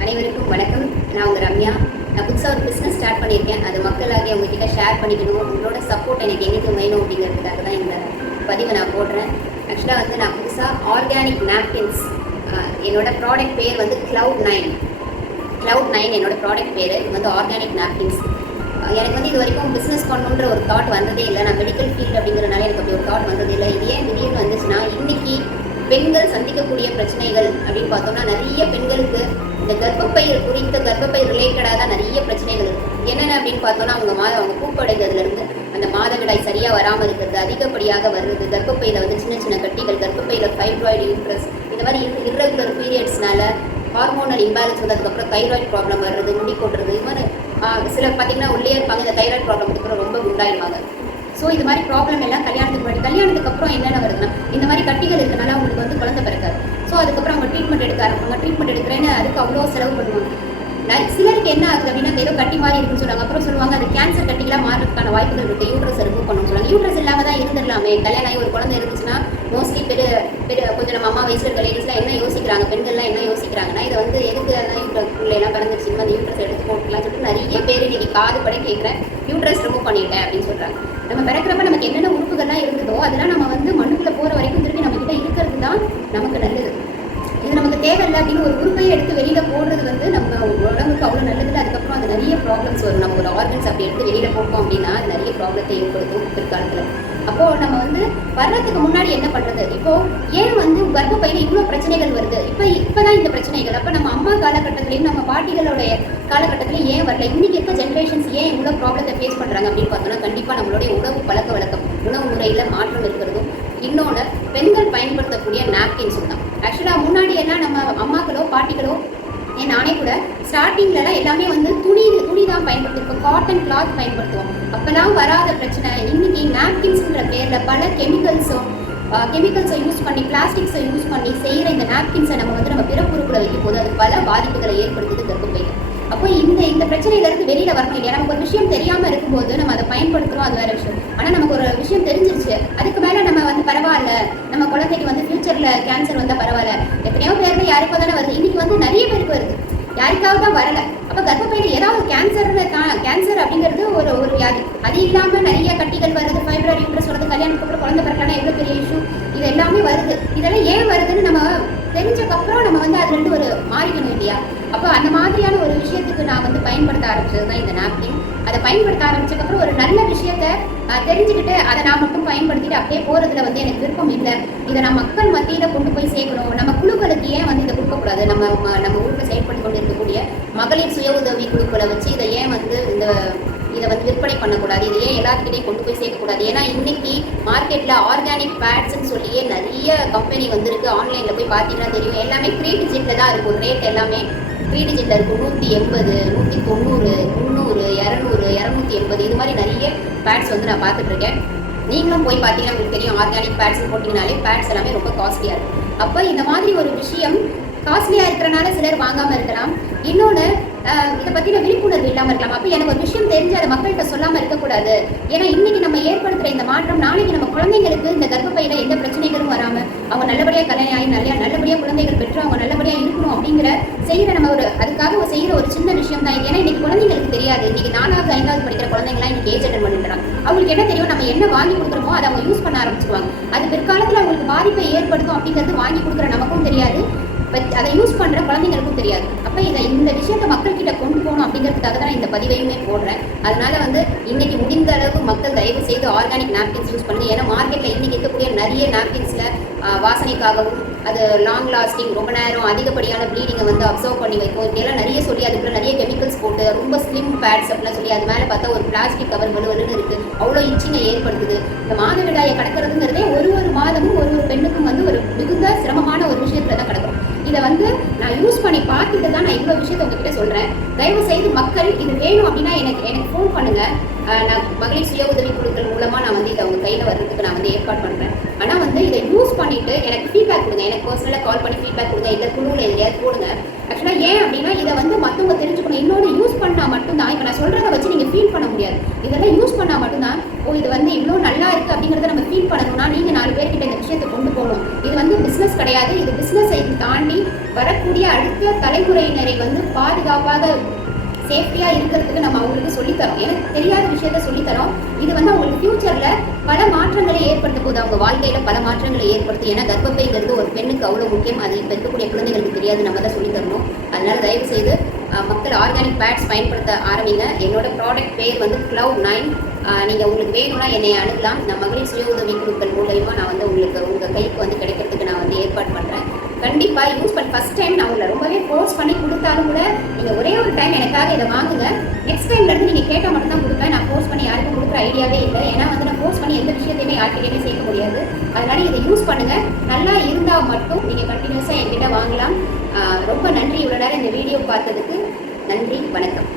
அனைவருக்கும் வணக்கம். நான் உங்கள் ரம்யா. நான் புதுசாக ஒரு பிஸ்னஸ் ஸ்டார்ட் பண்ணியிருக்கேன். அது மக்களாகி உங்ககிட்ட ஷேர் பண்ணிக்கணும். உங்களோட சப்போர்ட் எனக்கு என்னைக்கு வேணும் அப்படிங்கிறதுக்காக தான் இந்த பதிவை நான் போடுறேன். ஆக்சுவலாக வந்து நான் புதுசாக ஆர்கானிக் நாப்கின்ஸ் என்னோட ப்ராடக்ட் பேர் வந்து க்ளவுட் நைன் க்ளவுட் நைன் என்னோடய ப்ராடக்ட் பேர். இது வந்து ஆர்கானிக் நாப்கின்ஸ் எனக்கு வந்து இது வரைக்கும் பிஸ்னஸ் பண்ணணுன்ற ஒரு தாட் வந்ததே இல்லை. நான் மெடிக்கல் ஃபீல்டு அப்படிங்கிறனால எனக்கு அப்படி ஒரு தாட் வந்ததே இல்லை. இது ஏன் திடீர்னு வந்துச்சுன்னா இன்னைக்கு பெண்கள் சந்திக்கக்கூடிய பிரச்சனைகள் அப்படின்னு பார்த்தோம்னா நிறைய பெண்களுக்கு இந்த கர்ப்பப்பை குறித்த கர்ப்பப்பை ரிலேட்டடாக தான் நிறைய பிரச்சனைகள் இருக்கு. என்னென்ன அப்படின்னு பார்த்தோம்னா அவங்க மாதம் அவங்க பூப்படைந்ததுலேருந்து அந்த மாதவிடாய் சரியாக வராமல் இருக்கிறது அதிகப்படியாக வருது கர்ப்பப்பையில் வந்து சின்ன சின்ன கட்டிகள் கர்ப்பப்பையில் ஃபைப்ராய்டு யூட்ரஸ் இந்த மாதிரி இர்ரெகுலர் பீரியட்ஸ்னால ஹார்மோனல் இம்பேலன்ஸ் வந்ததுக்கப்புறம் தைராய்டு ப்ராப்ளம் வர்றது முடி கொட்டுறது இது மாதிரி சில பார்த்தீங்கன்னா உள்ளே இருப்பாங்க இந்த தைராய்டு ப்ராப்ளம் இருக்கிற ரொம்ப உண்டாயிருவாங்க ஸோ இது மாதிரி ப்ராப்ளம் எல்லாம் கல்யாணத்துக்கு முன்னாடி கல்யாணத்துக்கு அப்புறம் என்னென்ன வருதுன்னா இந்த மாதிரி கட்டிகள் இருக்கனால அவங்களுக்கு வந்து குழந்தை பிறக்காது ஸோ அதுக்கப்புறம் அவங்க ட்ரீட்மெண்ட் எடுக்க ஆரம்பிப்பாங்க ட்ரீட்மெண்ட் எடுக்கிறேன்னு அதுக்கு அவ்வளோ செலவு பண்ணுவாங்க. நிறைய- சிலருக்கு என்ன ஆகுது அப்படின்னா ஏதோ கட்டி மாதிரி இருக்குன்னு சொல்லுவாங்க அப்புறம் சொல்லுவாங்க அது கேன்சர் கட்டிக்கலாம் மாறதுக்கான வாய்ப்புகள் இருக்குது யூட்ரஸ் ரிமூவ் பண்ணணும்னு சொல்லுவாங்க யூட்ரஸ் இல்லாமல் தான் இருந்துடலாமே கல்யாணம் ஆகி ஒரு குழந்தை இருந்துச்சுன்னா மோஸ்ட்லி பெரிய பெரிய கொஞ்சம் நம்ம அம்மா வயசுல இருக்க லேடிஸ்லாம் என்ன யோசிக்கிறாங்க? பெண்கள்லாம் என்ன யோசிக்கிறாங்கன்னா இதை வந்து எதுக்கு அதான் யூட்ரஸ் பிள்ளைலாம் கடந்துச்சு அந்த யூட்ரஸ் எடுத்து போட்டுக்கலாம் சொல்லிட்டு நிறைய பேர் இன்னைக்கு காது பட கேட்குறேன் யூட்ரஸ் ரிமூவ் பண்ணிட்டேன் அப்படின்னு சொல்கிறாங்க நம்ம பிறக்கிறப்ப நமக்கு என்னென்ன உறுப்புகள்லாம் இருந்ததோ அதெல்லாம் நம்ம வந்து மண்ணுக்குள்ளே போகிற வரைக்கும் திருப்பி நம்மக்கிட்ட இருக்கிறது தான் நமக்கு நல்லது. நமக்கு தேவையில்லை அப்படின்னு ஒரு உறுப்பையை எடுத்து வெளியில போடுறது வந்து நம்ம உடம்புக்கு அவ்வளோ நல்லதில்லை அதுக்கப்புறம் அது நிறைய ப்ராப்ளம்ஸ் வரும். நம்ம ஒரு ஆர்கன்ஸ் அப்படி எடுத்து வெளியில போட்டோம் அப்படின்னா அது நிறைய ப்ராப்ளத்தை ஏற்படுத்தும் பிற்காலத்தில். அப்போ நம்ம வந்து வர்றதுக்கு முன்னாடி என்ன பண்றது? இப்போ ஏன் வந்து கர்ப்பப்பையில இவ்வளோ பிரச்சனைகள் வருது? இப்போ இப்பதான் இந்த பிரச்சனைகள். அப்போ நம்ம அம்மா காலகட்டத்திலையும் நம்ம பாட்டிகளுடைய காலகட்டத்திலையும் ஏன் வரல? இன்னைக்கு இருக்க ஜென்ரேஷன்ஸ் ஏன் இவ்வளோ ப்ராப்ளத்தை ஃபேஸ் பண்றாங்க அப்படின்னு பார்த்தோம்னா கண்டிப்பா நம்மளுடைய உணவு பழக்க வழக்கம் உணவு முறையில் மாற்றம் இருக்கிறதும் இன்னொன்று பெண்கள் பயன்படுத்தக்கூடிய நாப்கின்ஸும் தான். ஆக்சுவலாக முன்னாடி எல்லாம் நம்ம அம்மாக்களோ பாட்டிகளோ என் நானே கூட ஸ்டார்டிங்லலாம் எல்லாமே வந்து துணி துணி தான் பயன்படுத்திருப்போம் காட்டன் கிளாத் பயன்படுத்துவோம். அப்போல்லாம் வராத பிரச்சனை. இன்னைக்கு நாப்கின்ஸுங்கிற பேரில் பல கெமிக்கல்ஸும் கெமிக்கல்ஸை யூஸ் பண்ணி பிளாஸ்டிக்ஸை யூஸ் பண்ணி செய்கிற இந்த நாப்கின்ஸை நம்ம வந்து நம்ம பிறப்புறுப்புல வைக்கும் போது அது பல பாதிப்புகளை ஏற்படுத்துது கர்ப்பப்பையில். அப்போ இந்த இந்த பிரச்சனையில இருந்து வெளியில வரணும் இல்லையா? நமக்கு ஒரு விஷயம் தெரியாம இருக்கும்போது நம்ம அதை பயன்படுத்துறோம் அது வேற விஷயம். ஆனா நமக்கு ஒரு விஷயம் தெரிஞ்சிருச்சு. அதுக்கு மேல நம்ம வந்து பரவாயில்ல. நம்ம குழந்தைக்கு வந்து ஃபியூச்சர்ல கேன்சர் வந்தா பரவாயில்ல. எத்தனையோ பேருக்கு யாருக்கோ தானே வருது? இன்னைக்கு வந்து நிறைய பேருக்கு வருது. யாருக்காவது தான் வரல. அப்ப கர்ப்பப்பையில ஏதாவது கேன்சர்னு கேன்சர் அப்படிங்கிறது ஒரு ஒரு வியாதி. அது இல்லாம நிறைய கட்டிகள் வருது. ஃபைப்ராய்டு யூட்ரஸ் கல்யாணத்துக்கு அப்புறம் குழந்தை பிறக்கலாம் எவ்வளவு பெரிய இஷ்யூ இது எல்லாமே வருது. இதெல்லாம் ஏன் வருதுன்னு நம்ம தெரிஞ்சக்கப்புறம் நம்ம வந்து அது ரெண்டு ஒரு மாறிக்கணும் இல்லையா? அப்போ அந்த மாதிரியான ஒரு விஷயத்துக்கு நான் வந்து பயன்படுத்த ஆரம்பிச்சது தான் இந்த நாப்கின் அதை பயன்படுத்த ஆரம்பிச்சதுக்கப்புறம் ஒரு நல்ல விஷயத்த தெரிஞ்சுக்கிட்டு அதை நான் மட்டும் பயன்படுத்திட்டு அப்படியே போறதுல வந்து எனக்கு விருப்பம் இல்லை. இதை நான் மக்கள் மத்தியில கொண்டு போய் சேர்க்கணும். நம்ம குழுக்களுக்கு ஏன் வந்து இதை கொடுக்கக்கூடாது? நம்ம நம்ம ஊருக்கு செயல்பட்டு கொண்டு இருக்கக்கூடிய மகளிர் சுய உதவி குழுக்களை வச்சு இதை ஏன் வந்து இந்த இதை வந்து விற்பனை பண்ணக்கூடாது. இதை ஏன் எல்லாத்துக்கிட்டையும் கொண்டு போய் சேர்க்கக்கூடாது? ஏன்னா இன்னைக்கு மார்க்கெட்ல ஆர்கானிக் பேட்ஸ்ன்னு சொல்லியே நிறைய கம்பெனி வந்திருக்கு. ஆன்லைன்ல போய் பார்த்தீங்கன்னா தெரியும். எல்லாமே த்ரீ டிஜிட்ல தான் இருக்கும். ரேட் எல்லாமே த்ரீ டிஜிட்டில் இருக்கும். நூற்றி எண்பது நூற்றி தொண்ணூறு முந்நூறு இரநூறு இரநூத்தி எண்பது இது மாதிரி நிறைய பேட்ஸ் வந்து நான் பார்த்துட்ருக்கேன் நீங்களும் போய் பார்த்தீங்கன்னா உங்களுக்கு தெரியும் ஆர்கானிக் பேட்ஸ் போட்டிங்கனாலே பேட்ஸ் எல்லாமே ரொம்ப காஸ்ட்லியாக இருக்கும். அப்போ இந்த மாதிரி ஒரு விஷயம் காஸ்ட்லியாக இருக்கிறனால சிலர் வாங்காமல் இருக்கலாம். இன்னொன்று இதை பற்றின விழிப்புணர்வு இல்லாமல் இருக்கலாம். அப்போ எனக்கு ஒரு விஷயம் தெரிஞ்சு அதை மக்கள்கிட்ட சொல்லாமல் இருக்கக்கூடாது. ஏன்னா இன்னைக்கு நம்ம ஏற்படுத்துகிற இந்த மாற்றம் நாளைக்கு நம்ம குழந்தைங்களுக்கு இந்த கர்ப்பப்பையில எந்த பிரச்சனைகளும் வராமல் அவங்க நல்லபடியாக கல்யாணம் ஆகி நிறையா நல்லபடியாக குழந்தைகள் பெற்று அவங்க நல்லபடியாக இருக்கணும் அப்படிங்கிற செய்கிற நம்ம ஒரு அதுக்காக செய்கிற ஒரு சின்ன விஷயம் தான் ஏன்னா இன்னைக்கு குழந்தைங்களுக்கு தெரியாது. இன்னைக்கு நாலாவது ஐந்தாவது படிக்கிற குழந்தைங்களாம் இன்னைக்கு ஏஜ் அட்டன் பண்ணிட்டுறாங்க அவங்களுக்கு என்ன தெரியும்? நம்ம என்ன வாங்கி கொடுக்குறோமோ அதை அவங்க யூஸ் பண்ண ஆரம்பிச்சிருவாங்க. அது பிற்காலத்தில் அவங்களுக்கு பாதிப்பை ஏற்படுத்தும் அப்படிங்கிறது வாங்கி கொடுக்குற நமக்கும் தெரியாது. பட் அதை யூஸ் பண்ணுற குழந்தைங்களுக்கும் தெரியாது. அப்போ இதை இந்த விஷயத்த மக்கள் கொண்டு போகணும் அப்படிங்கிறதுக்காக தான் இந்த பதிவையுமே போடுறேன். அதனால வந்து இன்னைக்கு முடிந்த அளவு மக்கள் தயவு செய்து ஆர்கானிக் நாப்கின்ஸ் யூஸ் பண்ணுங்க. ஏன்னா மார்க்கெட்டில் இன்னைக்கு இருக்கக்கூடிய நிறைய நாப்கின்ஸில் வாசனைக்காகவும் அது லாங் லாஸ்டிங் ரொம்ப நேரம் அதிகப்படியான ப்ளீடிங்கை வந்து அப்சர்வ் பண்ணி வைக்கும். இப்படியெல்லாம் நிறைய சொல்லி அதுக்குள்ள நிறைய கெமிக்கல்ஸ் போட்டு ரொம்ப ஸ்லிம் பேட்ஸ் அப்படின்னு சொல்லி அது மேலே பார்த்தா ஒரு பிளாஸ்டிக் கவர் வலுவலுன்னு இருக்கு. அவ்வளோ இச்சிங்கை ஏற்படுத்துது. இந்த மாதவிடாயை கடக்கிறதுங்கிறதே ஒரு ஒரு மாதமும் ஒரு ஒரு பெண்ணுக்கும் வந்து ஒரு மிகுந்த சிரமமான ஒரு விஷயத்துல தான் கிடக்கும். இதை வந்து நான் யூஸ் பண்ணி பார்த்துட்டு தான் நான் இவ்வளோ விஷயத்தை உங்ககிட்ட சொல்கிறேன் தயவு செய்து மக்கள் இது வேணும் அப்படின்னா எனக்கு எனக்கு ஃபோன் பண்ணுங்கள் நான் மகளிர் சுய உதவி குழுக்கள் மூலமாக நான் வந்து இதை அவங்க கையில் வர்றதுக்கு நான் வந்து ஏற்பாடு பண்ணுறேன் ஆனால் வந்து இதை யூஸ் பண்ணிவிட்டு எனக்கு ஃபீட்பேக் கொடுங்க. எனக்கு பர்சனலாக கால் பண்ணி ஃபீட்பேக் கொடுங்க. இந்த குழுவில் எதையாவது போடுங்க. ஆக்சுவலாக ஏன் அப்படின்னா இதை வந்து மற்றவங்க தெரிஞ்சுக்கணும். இன்னொன்று யூஸ் பண்ணால் மட்டும்தான் இப்போ நான் சொல்கிறத வச்சு நீங்கள் ஃபீல் பண்ண முடியாது. இதெல்லாம் யூஸ் பண்ணால் மட்டும்தான் ஓ இது வந்து இவ்வளோ நல்லா இருக்குது அப்படிங்கிறத நம்ம ஃபீல் பண்ணணும்னா நீங்கள் நாலு பேர்கிட்ட இந்த விஷயத்தை கொண்டு போகணும். இது வந்து பிஸ்னஸ் கிடையாது. இது பிஸ்னஸை தாண்டி வரக்கூடிய அடுத்த தலைமுறையினரை வந்து பாதுகாப்பாக சேஃப்டியாக இருக்கிறதுக்கு நம்ம அவங்களுக்கு சொல்லித்தரோம். எனக்கு தெரியாத விஷயத்த சொல்லித்தரோம். இது வந்து அவங்களுக்கு ஃப்யூச்சரில் பல மாற்றங்களை ஏற்படுத்த போது அவங்க வாழ்க்கையில் பல மாற்றங்களை ஏற்படுத்தும். ஏன்னா கர்ப்பப்பைங்கிறது ஒரு பெண்ணுக்கு அவ்வளோ முக்கியம். அது இப்போ இருக்கக்கூடிய குழந்தைகளுக்கு தெரியாது. நம்ம தான் சொல்லித்தரணும் அதனால் தயவு செய்து மக்கள் ஆர்கானிக் பேட்ஸ் பயன்படுத்த ஆரம்பிங்க. என்னோட ப்ராடக்ட் பேர் வந்து க்ளவுட் நைன் நீங்கள் உங்களுக்கு வேணும்னா என்னை அணுகலாம். நான் மகளிர் சுய உதவி குழுக்கள் மூலயமா நான் வந்து உங்களுக்கு உங்கள் கைக்கு வந்து கிடைக்கிறதுக்கு நான் வந்து ஏற்பாடு பண்ணுறேன் கண்டிப்பாக யூஸ் பண்ணி ஃபஸ்ட் டைம் நான் உங்களை ரொம்பவே ஃபோர்ஸ் பண்ணி கொடுத்தாலும் கூட நீங்கள் ஒரே ஒரு டைம் எனக்காக இதை வாங்குங்க. நெக்ஸ்ட் டைம்லேருந்து நீங்கள் கேட்டால் மட்டும் தான் கொடுப்பேன். நான் ஃபோர்ஸ் பண்ணி யாருக்கும் கொடுக்குற ஐடியாவே இல்லை. ஏன்னா வந்து நான் ஃபோர்ஸ் பண்ணி எந்த விஷயத்தையுமே யார்கிட்டயுமே சேர்க்க முடியாது. அதனால இதை யூஸ் பண்ணுங்கள் நல்லா இருந்தால் மட்டும் நீங்கள் கண்டினியூஸாக என்கிட்ட வாங்கலாம். ரொம்ப நன்றி இவ்வளோ நேரம் இந்த வீடியோ பார்த்ததுக்கு. நன்றி வணக்கம்.